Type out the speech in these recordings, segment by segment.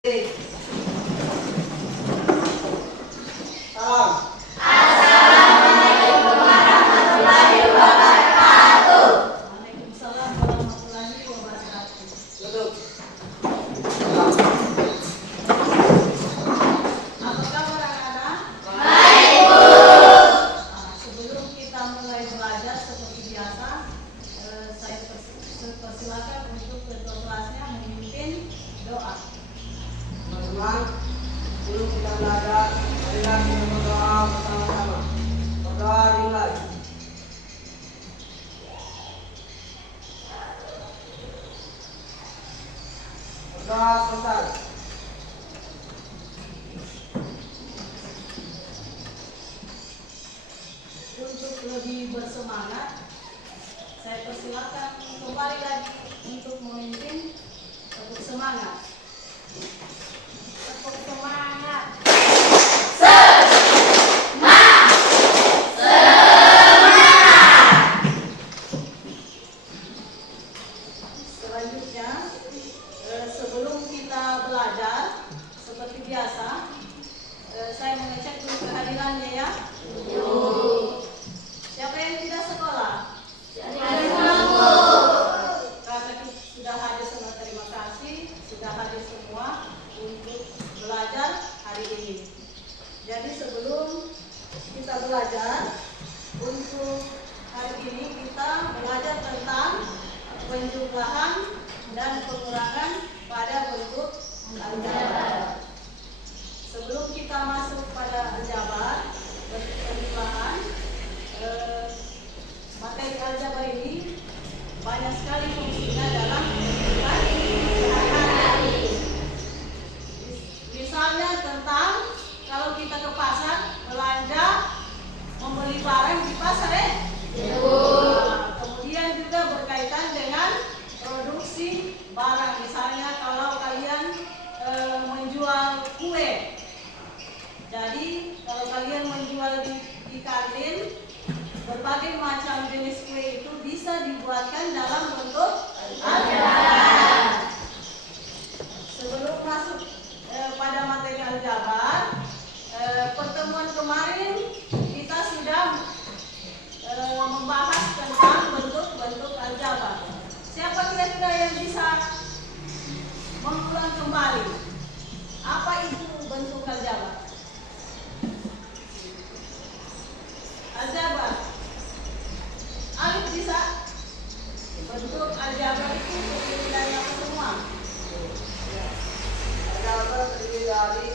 Salam. Assalamualaikum warahmatullahi wabarakatuh. Waalaikumsalam warahmatullahi wabarakatuh. Duduk. Apa kabar anak-anak? Baik, Bu. Sebelum kita mulai belajar seperti biasa, saya persilakan untuk ketua kelasnya memimpin doa. Teman-teman, sebelum kita belajar, marilah kita berdoa bersama-sama. Berdoa dimulai. Berdoa selesai. Untuk lebih bersemangat, saya persilakan kembali lagi untuk memimpin tepuk semangat. Tepuk semangat. Selanjutnya, sebelum kita belajar seperti biasa, saya mengecek dulu kehadirannya ya. Siapa yang tidak sekolah? Karena sudah hadir semua, terima kasih sudah hadir semua untuk belajar hari ini. Jadi sebelum kita belajar, untuk hari ini kita belajar tentang penjumlahan dan pengurangan pada bentuk aljabar. Sebelum kita masuk pada aljabar, bentuk penjumlahan, materi aljabar ini banyak sekali fungsinya dalam kehidupan sehari-hari. Misalnya tentang kalau kita ke pasar belanja membeli barang di pasar kemudian juga berkaitan dengan produksi barang. Misalnya kalau kalian menjual kue, jadi kalau kalian menjual di kantin, berbagai macam jenis kue itu bisa dibuatkan dalam bentuk aljabar. Sebelum masuk pada materi aljabar, pertemuan kemarin kita sudah membahas tentang bentuk-bentuk aljabar. Siapa kira-kira yang bisa mengulang kembali apa itu bentuk aljabar? Aljabar. Alif bisa? Bentuk aljabar itu terdiri dari apa semua? Aljabar terdiri dari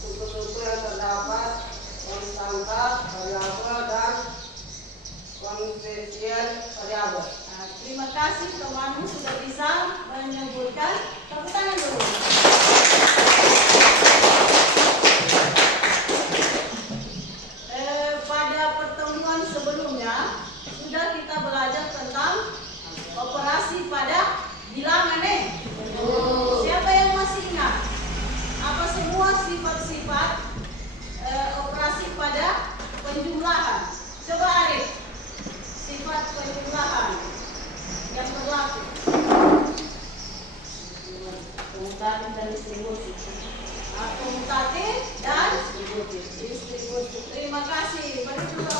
suku-suku yang terdapat konstanta, variabel, dan koefisien variabel. Nah, terima kasih temanmu sudah bisa menyebutkan. Tepuk tangan dulu. Pada pertemuan sebelumnya sudah kita belajar tentang operasi pada bilangan Siapa yang masih ingat? Apa semua sifat-sifat operasi pada penjumlahan? Coba Arif, sifat penjumlahan yang berlaku. Komutatif dan distribusi. Komutatif dan distribusi. Terima kasih. Beri dulu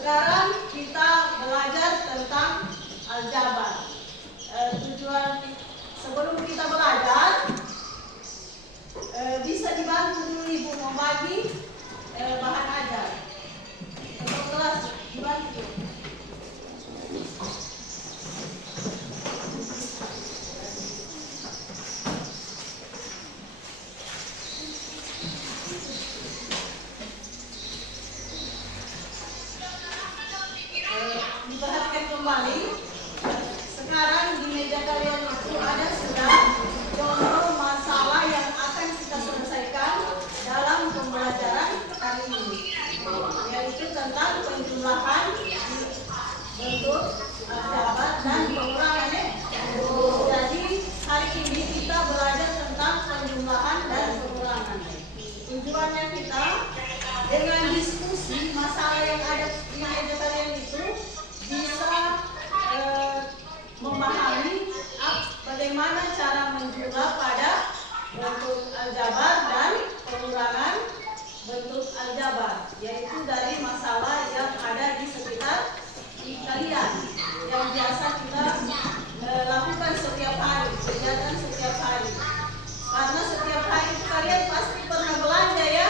sekarang kita belajar tentang aljabar. Tujuan sebelum kita belajar, bisa dibantu dulu Ibu membagi bahan ajar. Untuk kelas dibantu. Diperhatikan kembali. Sekarang di meja kalian itu ada sudah contoh masalah yang akan kita selesaikan dalam pembelajaran hari ini, yaitu tentang penjumlahan bentuk aljabar dan pengurangan Jadi hari ini kita belajar tentang penjumlahan dan pengurangan. Tujuannya kita dengan diskusi masalah yang ada di meja kalian itu bisa bagaimana cara menjumlah pada bentuk aljabar dan pengurangan bentuk aljabar, yaitu dari masalah yang ada di sekitar kalian yang biasa kita lakukan setiap hari, kegiatan setiap hari. Karena setiap hari kalian pasti pernah belanja ya.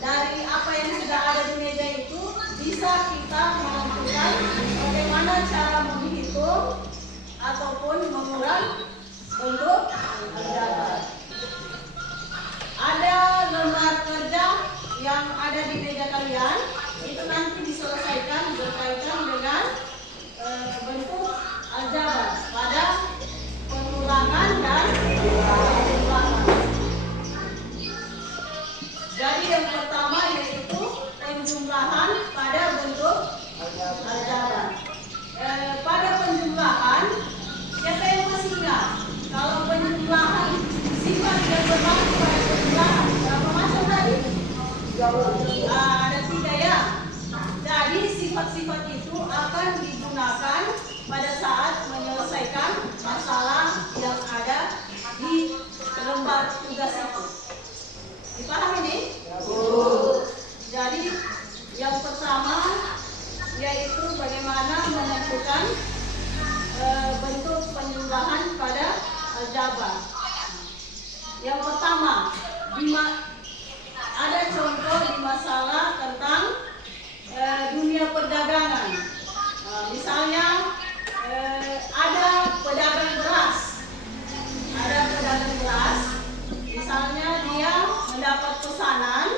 Dari apa yang sudah ada di meja itu bisa kita menentukan bagaimana cara menghitung ataupun mengurangi bentuk aljabar. Ada lembar kerja yang ada di meja kalian, itu nanti diselesaikan berkaitan dengan bentuk aljabar pada pengulangan dan pengulangan. Jadi yang pertama yaitu penjumlahan pada bentuk aljabar. Pada penjumlahan, siapa yang masih ingat? Kalau penjumlahan sifat yang berlaku pada penjumlahan berapa macam tadi? Ada 3 ya. Jadi sifat-sifat itu akan digunakan pada saat menyelesaikan masalah yang ada di lembar tugas itu. Dipahami nih? Jadi yang pertama yaitu bagaimana menentukan bentuk penjumlahan pada aljabar. Yang pertama, ada contoh di masalah tentang dunia perdagangan. Misalnya ada pedagang beras. Misalnya dia mendapat pesanan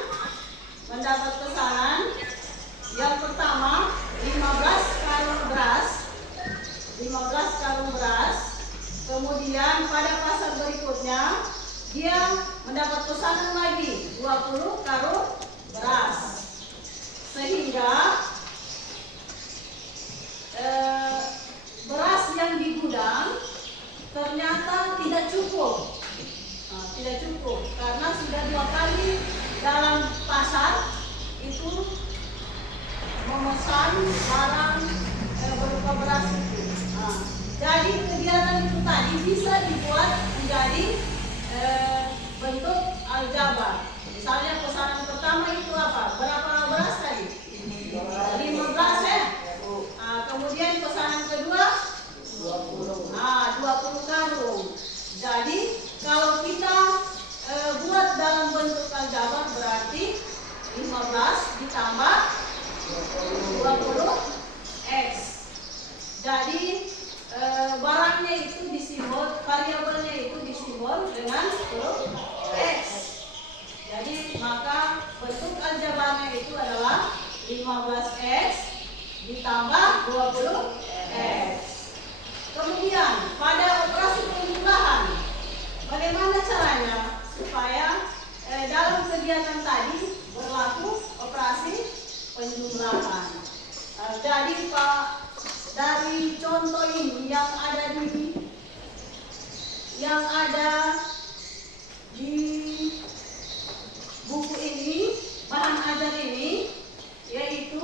yang pertama 15 karung beras. Kemudian pada pasar berikutnya dia mendapat pesanan lagi 20 karung beras. Sehingga beras yang di gudang ternyata tidak cukup. Tidak cukup karena sudah 2 kali dalam pasar itu memesan barang berupa beras itu. Jadi kegiatan itu tadi bisa dibuat menjadi bentuk aljabar. Misalnya pesanan pertama itu apa? Berapa beras tadi? 15 ya. Kemudian pesanan kedua 20 karung. Jadi kalau kita buat dalam bentuk aljabar berarti 15 ditambah 20 X. Jadi barangnya itu disimbol, variabelnya itu disimbol dengan huruf X. Jadi maka bentuk aljabarnya itu adalah 15X ditambah 20X. Kemudian pada operasi penjumlahan, bagaimana caranya supaya dalam kegiatan tadi berlaku operasi penjumlahan? Jadi Pak, dari contoh ini yang ada di buku ini, bahan ajar ini, yaitu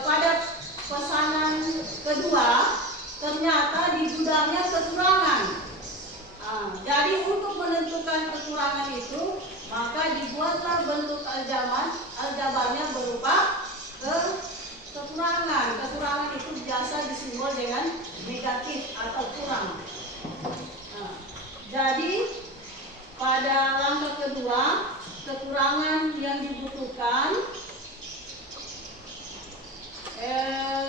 pada pesanan kedua ternyata di gudangnya kekurangan. Jadi untuk menentukan kekurangan itu, maka dibuatlah bentuk aljabarnya berupa kekurangan. Kekurangan itu biasa disimbol dengan negatif atau kurang. Jadi pada langkah kedua, kekurangan yang dibutuhkan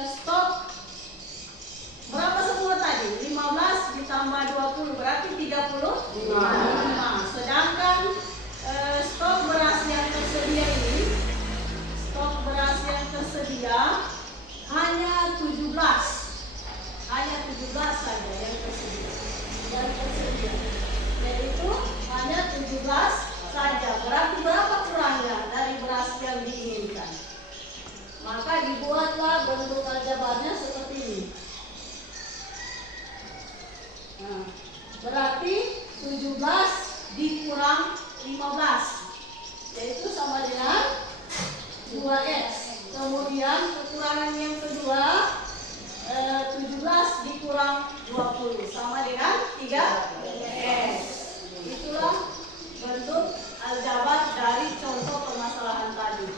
stok berapa semua tadi? 15 ditambah 20 berarti 35. Sedangkan stok beras yang tersedia hanya 17 saja yang tersedia. Yaitu hanya 17 saja. Berarti berapa kurangnya dari beras yang diinginkan? Maka dibuatlah bentuk aljabarnya seperti ini. Berarti 17 dikurang 15 yaitu sama dengan 2X. Kemudian kekurangan yang kedua 17 dikurang 20 sama dengan 3S. Itulah bentuk aljabar dari contoh permasalahan tadi.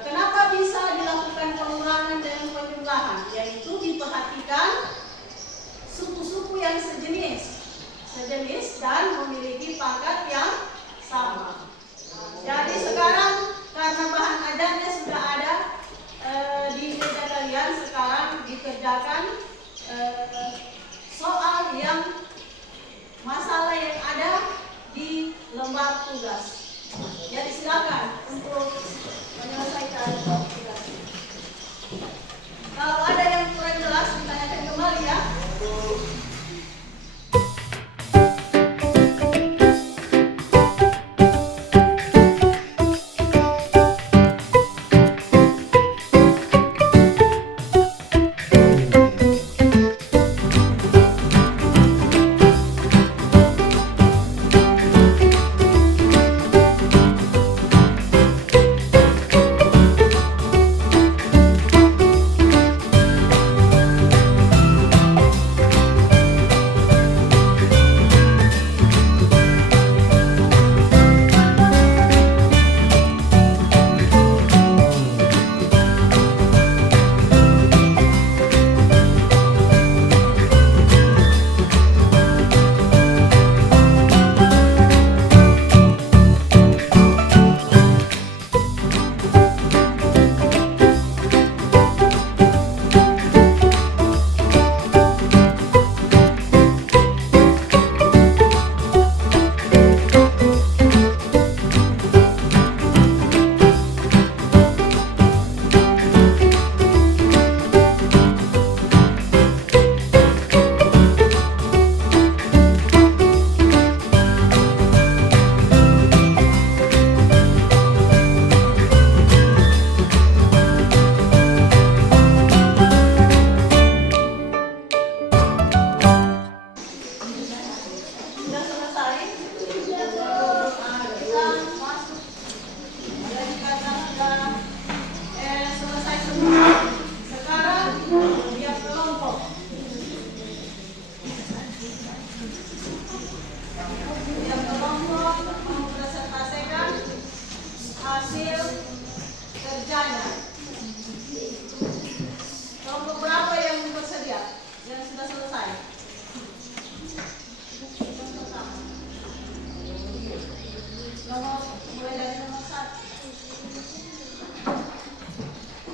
Kenapa bisa dilakukan pengurangan dan penjumlahan? Yaitu diperhatikan suku-suku yang sejenis dan memiliki pangkat yang sama. Jadi sekarang karena bahan ajarnya sudah ada di meja kalian, sekarang dikerjakan soal yang masalah yang ada di lembar tugas. Jadi silakan untuk menyelesaikan tugas. Kalau ada yang kurang jelas ditanyakan kembali ya.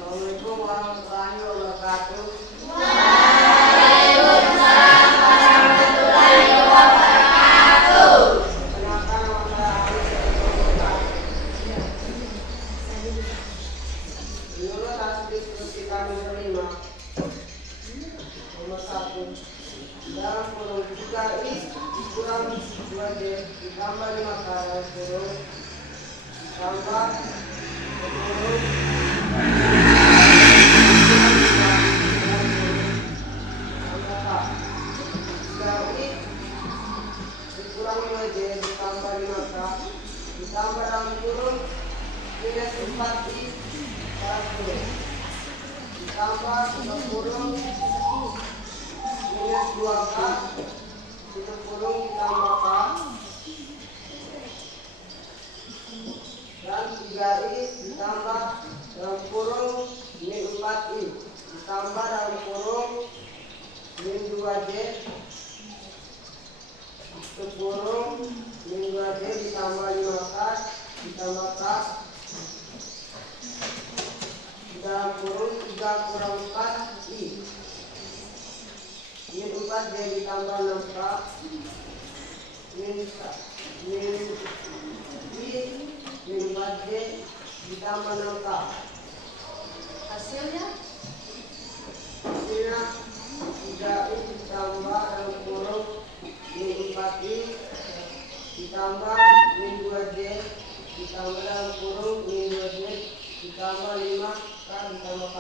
Assalamualaikum warahmatullahi wabarakatuh. Perkenalkan, nama saya Haris menurut hasil diskusi kami berlima, nomor 1, dalam kurung 3i kurang 2j ditambah 5k dalam kurung ditambah 10 ditambah 5k ditambah dalam kurung minus 4i dalam kurung ditambah dalam kurung minus 2k tutup kurung ditambah k dan 3i ditambah dalam kurung min 4i ditambah dalam kurung min 2j kurung min 2j ditambah 5k ditambah k dalam kurung 3 kurang 4i min 4j ditambah 6k min min 4j ditambah 6k Hasilnya 3i ditambah dalam kurung min 4i ditambah min 2j ditambah dalam kurung min 2j ditambah 5k ditambah k.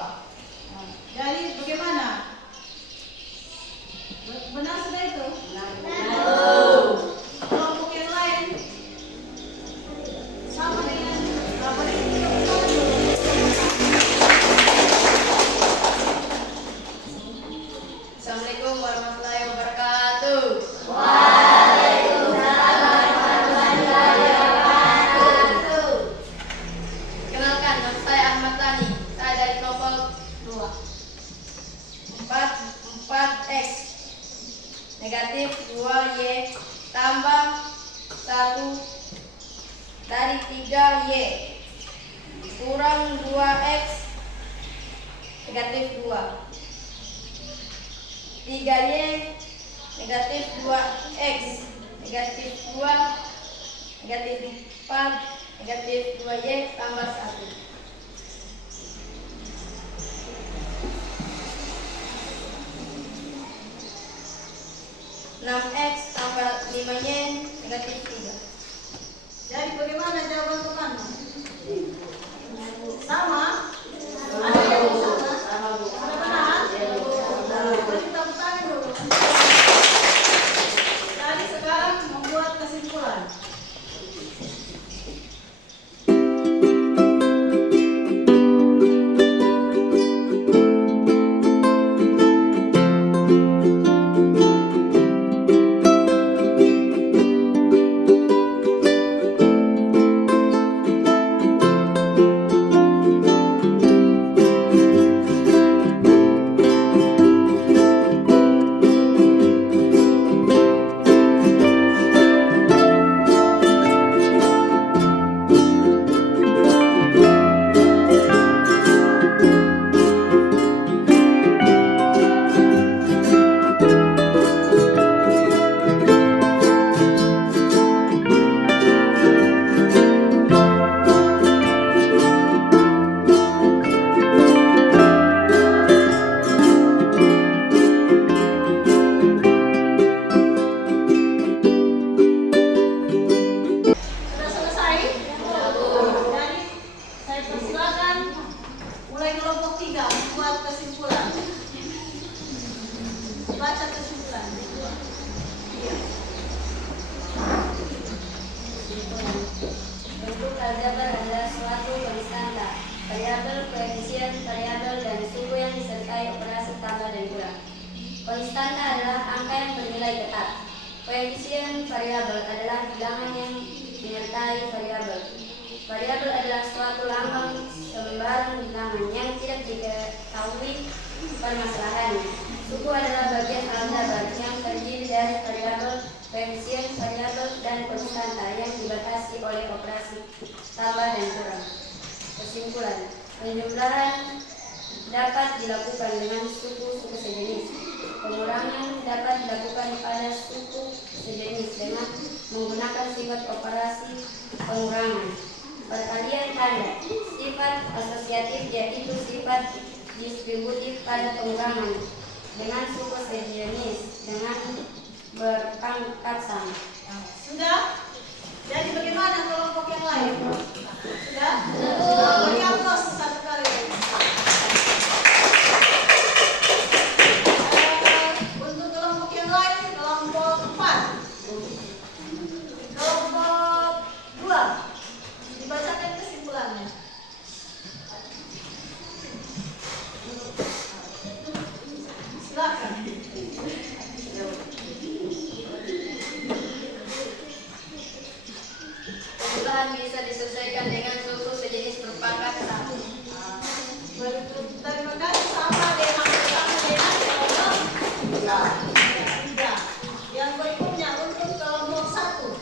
jadi bagaimana? Benar sudah itu? Benar. Kelompok yang lain sama dengan berapa ini? 1 dari 3Y kurang 2X negatif 2. 3Y negatif 2X negatif 2 negatif 4 negatif 2Y tambah 1. 6X tambah 5Y negatif 3. Jadi bagaimana jawaban teman? Sama? Ada yang sama? Sudah benar? Jadi tepuk tangan dulu. Jadi sekarang membuat kesimpulan. Konstanta adalah angka yang bernilai tetap. Koefisien variabel adalah bilangan yang menyertai variabel. Variabel adalah suatu lambang selembaran bilangan yang tidak diketahui permasalahannya. Suku adalah bagian aljabar yang terdiri dari variabel, koefisien variabel, dan konstanta yang dibatasi oleh operasi tambah dan kurang. Kesimpulan, penjumlahan dapat dilakukan dengan suku-suku sejenis. Pengurangan dapat dilakukan pada suku sejenis dengan menggunakan sifat operasi pengurangan. Peralihan tanda, sifat asosiatif yaitu sifat distributif pada pengurangan dengan suku sejenis dengan berpangkat sama. Sudah? Jadi bagaimana kelompok yang lain? Sudah? Beri aplaus satu kali. Untuk kelompok yang lain, kelompok 4. Kelompok 2. Dibacakan kesimpulannya. Silakan. Penjumlahan bisa diselesaikan dengan suku sejenis berpangkat satu. Terima kasih. Sama dengan kelompok 3. Yang berikutnya untuk kelompok 1.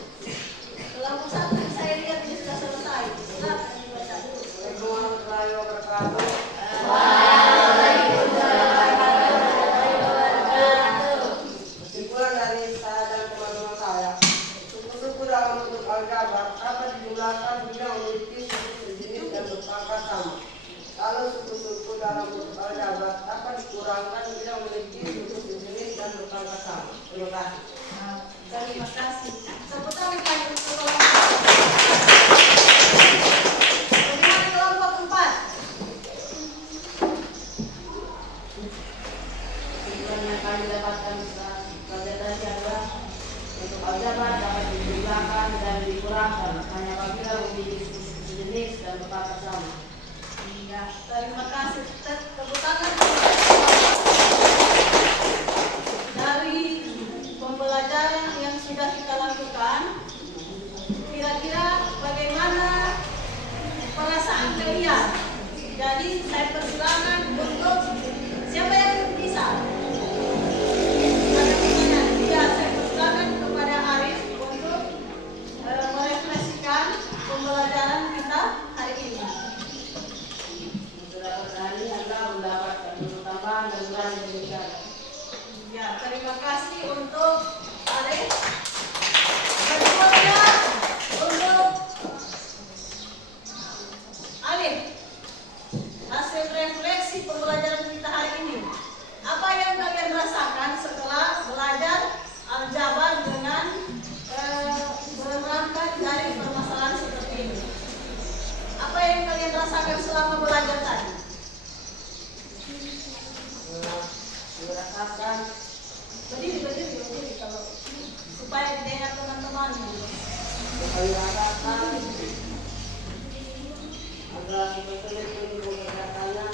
Kelompok 1 saya lihat ini sudah selesai. Silakan dibaca dulu. Kesimpulan dari saya dan teman-teman saya, suku-suku dalam bentuk aljabar dapat dijumlahkan bila memiliki suku sejenis dan berpangkat sama. Kalau suku-suku dalam bentuk aljabar dapat dikurangkan bila memiliki suku sejenis dan berpangkat sama. Terima kasih. Terima kasih. Tepuk tangan lagi untuk kelompok. Bagaimana kelompok 4? Kesimpulan yang kami dapatkan setelah presentasi adalah untuk aljabar dapat dijumlahkan dan dikurangkan hanya apabila memiliki suku sejenis dan berpangkat sama. Ya, terima kasih. Tepuk tangan. Dari pembelajaran yang sudah kita lakukan, kira-kira bagaimana perasaan kalian? Jadi saya persilakan untuk siapa yang bisa? Ada pertanyaan? Ya, saya persilakan kepada Arif untuk rasakan selama belajar tadi? Merasakan Berdiri kalau supaya didengar teman-teman. merasakan agak sulit untuk mengerjakannya,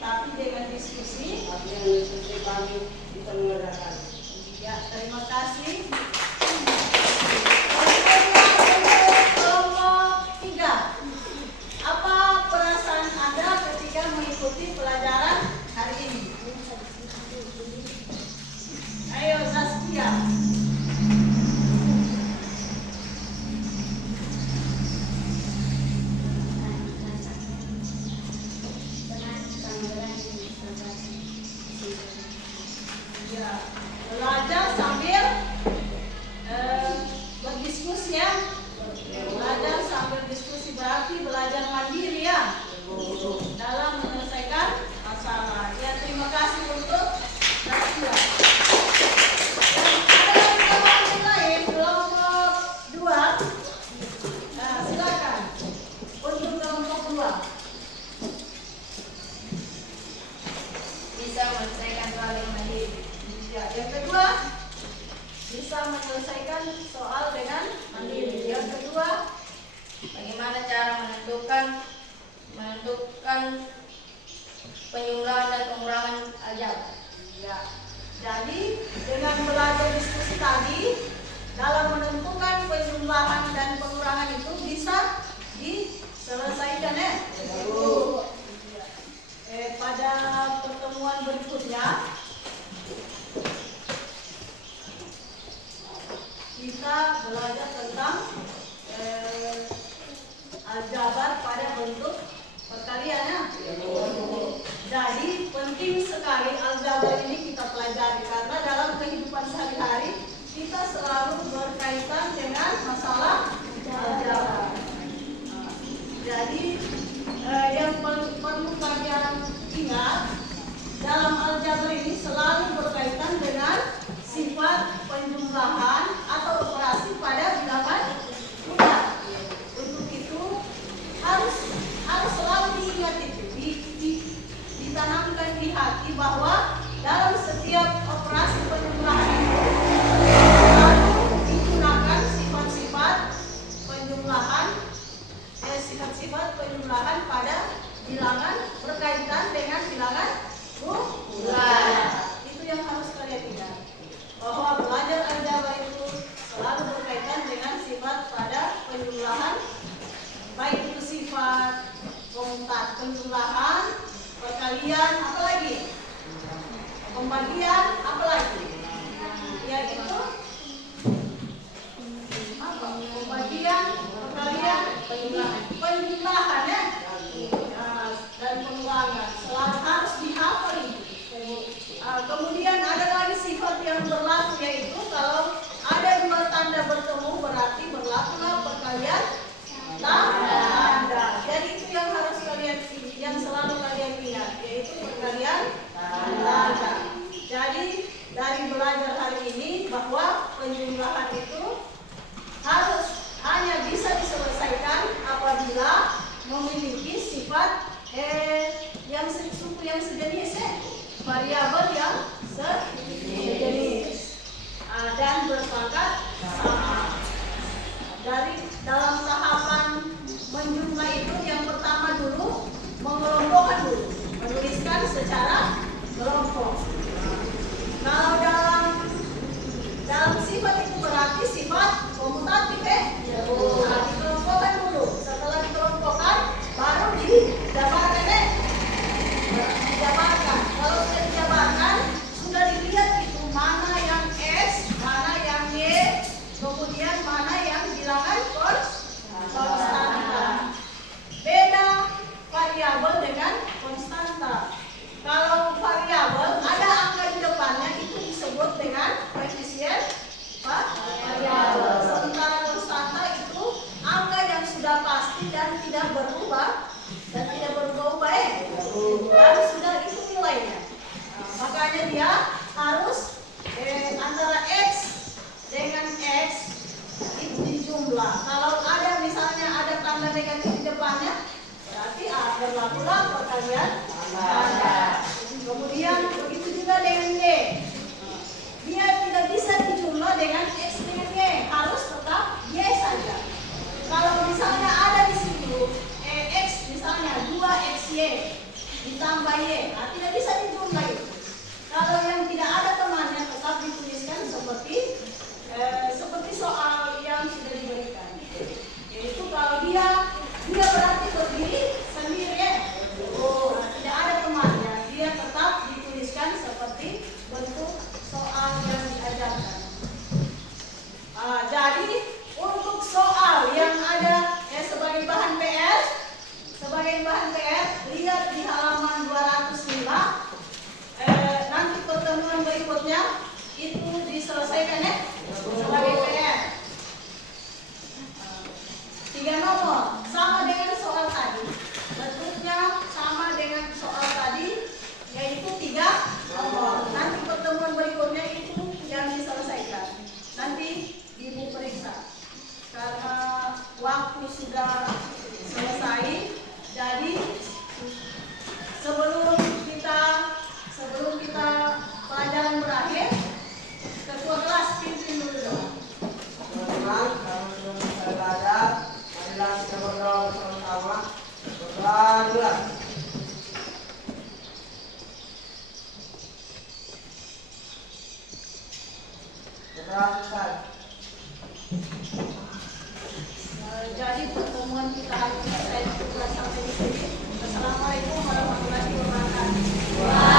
Tapi dengan diskusi, tapi yang diskusi kami bisa mengerjakan. ya terima kasih. Kelompok 3. Apa perasaan Anda ketika mengikuti pelajaran hari ini? Ayo Zaskia. Ya, belajar sambil berdiskusi ya. Belajar sambil diskusi berarti belajar mandiri ya dalam menyelesaikan masalah. Ya, terima kasih untuk Zaskia. Dan ada teman lain kelompok 2. Nah, silakan untuk kelompok 2. Bisa menyelesaikan soal yang mandiri. Ya, yang kedua bisa menyelesaikan soal dengan mandiri. Yang kedua, Bagaimana cara menentukan penjumlahan dan pengurangan aljabar? ya. Jadi dengan belajar diskusi tadi dalam menentukan penjumlahan dan pengurangan itu bisa diselesaikan ya. Pada pertemuan berikutnya kita belajar tentang aljabar pada bentuk perkalian ya. Jadi penting sekali aljabar ini kita pelajari karena dalam kehidupan sehari-hari kita selalu berkaitan dengan masalah aljabar. Jadi yang perlu kalian ingat dalam aljabar ini selalu berkaitan dengan sifat penjumlahan atau operasi pada bilangan bulat. Untuk itu harus selalu diingat itu, ditanamkan di hati bahwa dalam setiap operasi penjumlahan itu selalu digunakan sifat-sifat penjumlahan pada bilangan berkaitan dengan bilangan bulat. Itu yang harus kalian ingat. Bahwa belajar aljabar itu selalu berkaitan dengan sifat pada penjumlahan, baik itu sifat penjumlahan, perkalian, apalagi pembagian, apalagi yaitu apa? Pembagian, perkalian, penjumlahan ya. Dan pengurangan selalu harus dihafal ini. Kemudian ada lagi sifat yang berlaku yaitu kalau ada dua tanda bertemu berarti berlakulah perkalian tanda. Jadi itu yang harus yang selalu kalian ingat yaitu perkalian tanda. Jadi dari belajar hari ini bahwa penjumlahan itu harus hanya bisa diselesaikan apabila memiliki sifat yang sejenis variabel yang sejenis dan berpangkat sama. Dari dalam tahapan menjumlah itu yang pertama dulu mengelompokkan dulu, menuliskan secara kelompok. Kalau dalam sifat itu berarti sifat komutatif dikelompokkan dulu. Setelah dikelompokkan baru dijabarkan dijabarkan. Kalau sudah dijabarkan sudah dilihat itu mana yang X, mana yang Y, kemudian mana yang bilangan konstanta. Beda variabel dengan konstanta. Kalau variabel ada angka di depannya itu disebut dengan koefisien variabel. Sementara konstanta itu angka yang sudah pasti dan tidak berubah dan tidak berubah dan sudah itu nilainya. Makanya dia harus antara X dengan X itu dijumlah. Kalau ada misalnya ada tanda negatif temannya, berarti berlakulah perkalian ganda. Kemudian begitu juga dengan Y. Dia tidak bisa dijumlah dengan X dengan Y, harus tetap Y saja. Kalau misalnya ada di situ X misalnya 2XY ditambah Y, nah tidak bisa dijumlah itu. Kalau yang tidak ada temannya tetap dituliskan seperti soal yang sudah diberikan. Yaitu kalau dia berarti berdiri sendiri ya. Oh, tidak ada temannya, dia tetap dituliskan seperti bentuk soal yang diajarkan. Jadi untuk soal yang ada sebagai bahan PR, lihat di halaman 205. Nanti pertemuan berikutnya itu diselesaikan ya sebagai PR. 3 nomor sama dengan soal tadi, bentuknya sama dengan soal tadi, yaitu 3 nomor. Nanti pertemuan berikutnya itu yang diselesaikan. Nanti ibu periksa karena waktu sudah selesai. Jadi sebelum kita pelajaran berakhir, ketua kelas pimpin dulu dong. Teman-teman, kalau sudah selesai belajar, marilah kita berdoa bersama-sama. Berdoa. Berdoa selesai. Jadi pertemuan kita hari ini saya sampai di sini. Assalamualaikum warahmatullahi wabarakatuh.